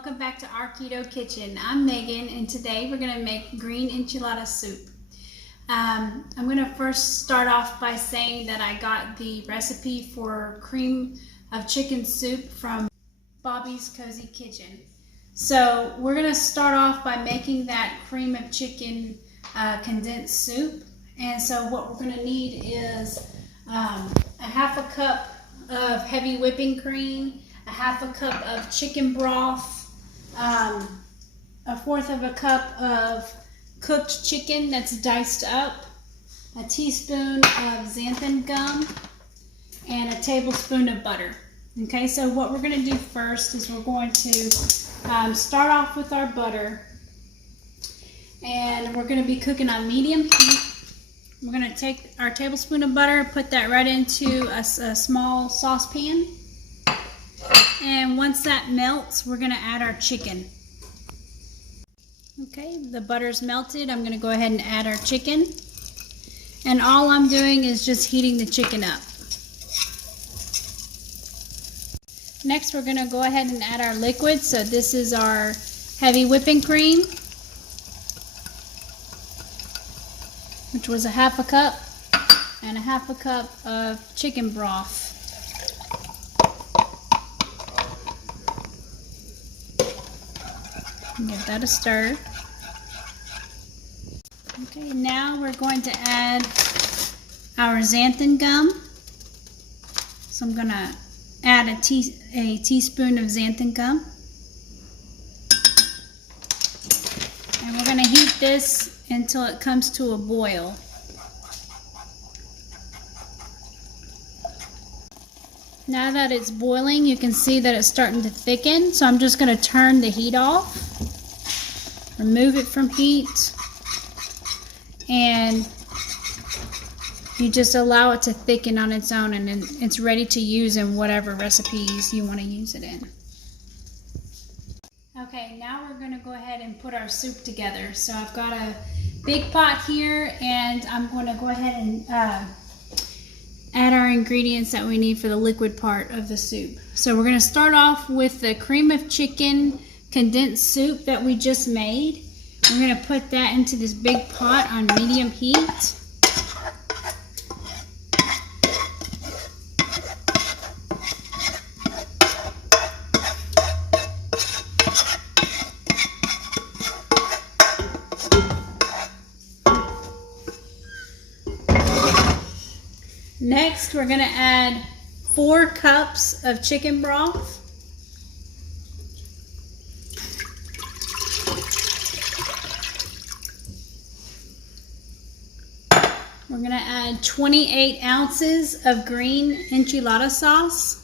welcome back to our Keto Kitchen. I'm Megan, and today we're going to make green enchilada soup. I'm going to first start off by saying that I got the recipe for cream of chicken soup from Bobbi's Kozy Kitchen. So we're going to start off by making that cream of chicken condensed soup. And so what we're going to need is a half a cup of heavy whipping cream, a half a cup of chicken broth, a fourth of a cup of cooked chicken that's diced up, a teaspoon of xanthan gum, and a tablespoon of butter. Okay, so what we're going to do first is we're going to start off with our butter, and we're going to be cooking on medium heat. We're going to take our tablespoon of butter, put that right into a small saucepan. And once that melts, we're going to add our chicken. Okay, the butter's melted. I'm going to go ahead and add our chicken. And all I'm doing is just heating the chicken up. Next, we're going to go ahead and add our liquid. So this is our heavy whipping cream, which was a half a cup, and a half a cup of chicken broth. Give that a stir. Okay, now we're going to add our xanthan gum. So I'm going to add a teaspoon of xanthan gum. And we're going to heat this until it comes to a boil. Now that it's boiling, you can see that it's starting to thicken. So I'm just going to turn the heat off. Remove it from heat, and you just allow it to thicken on its own, and then it's ready to use in whatever recipes you want to use it in. Okay, now we're going to go ahead and put our soup together. So I've got a big pot here, and I'm going to go ahead and add our ingredients that we need for the liquid part of the soup. So we're going to start off with the cream of chicken condensed soup that we just made. We're going to put that into this big pot on medium heat. Next, we're going to add 4 cups of chicken broth. We're going to add 28 ounces of green enchilada sauce.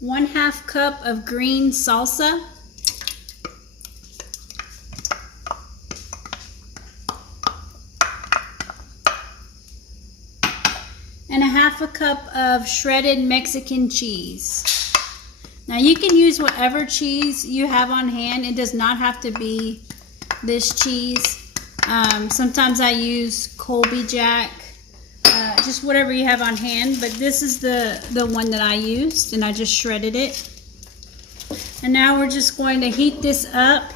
1/2 cup of green salsa. And 1/2 cup of shredded Mexican cheese. Now you can use whatever cheese you have on hand. It does not have to be this cheese. Sometimes I use Colby Jack, just whatever you have on hand. But this is the one that I used, and I just shredded it. And now we're just going to heat this up,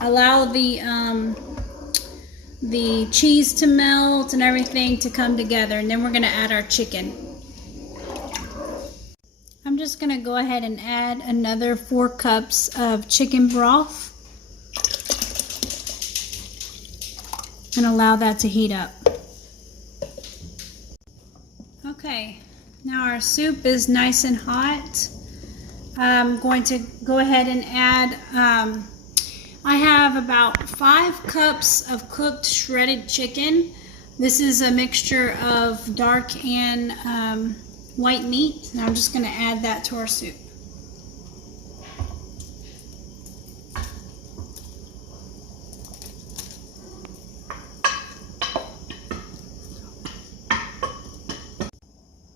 allow the cheese to melt and everything to come together, and then we're going to add our chicken. I'm just going to go ahead and add another 4 cups of chicken broth and allow that to heat up. Okay, now our soup is nice and hot. I'm going to go ahead and add, I have about 5 cups of cooked shredded chicken. This is a mixture of dark and white meat, and I'm just going to add that to our soup.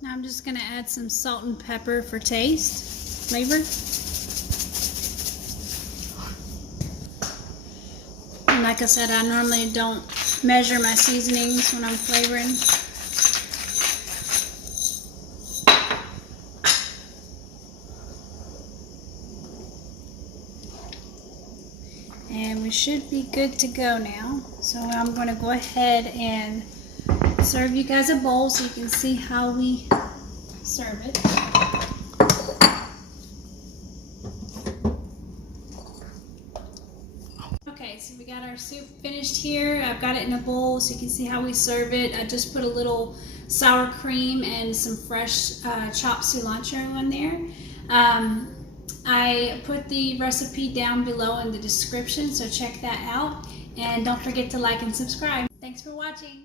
Now I'm just going to add some salt and pepper for taste, flavor. And like I said, I normally don't measure my seasonings when I'm flavoring. And we should be good to go now. So I'm going to go ahead and serve you guys a bowl so you can see how we serve it. Okay, so we got our soup finished here. I've got it in a bowl so you can see how we serve it. I just put a little sour cream and some fresh chopped cilantro in there. I put the recipe down below in the description, so check that out. And don't forget to like and subscribe. Thanks for watching.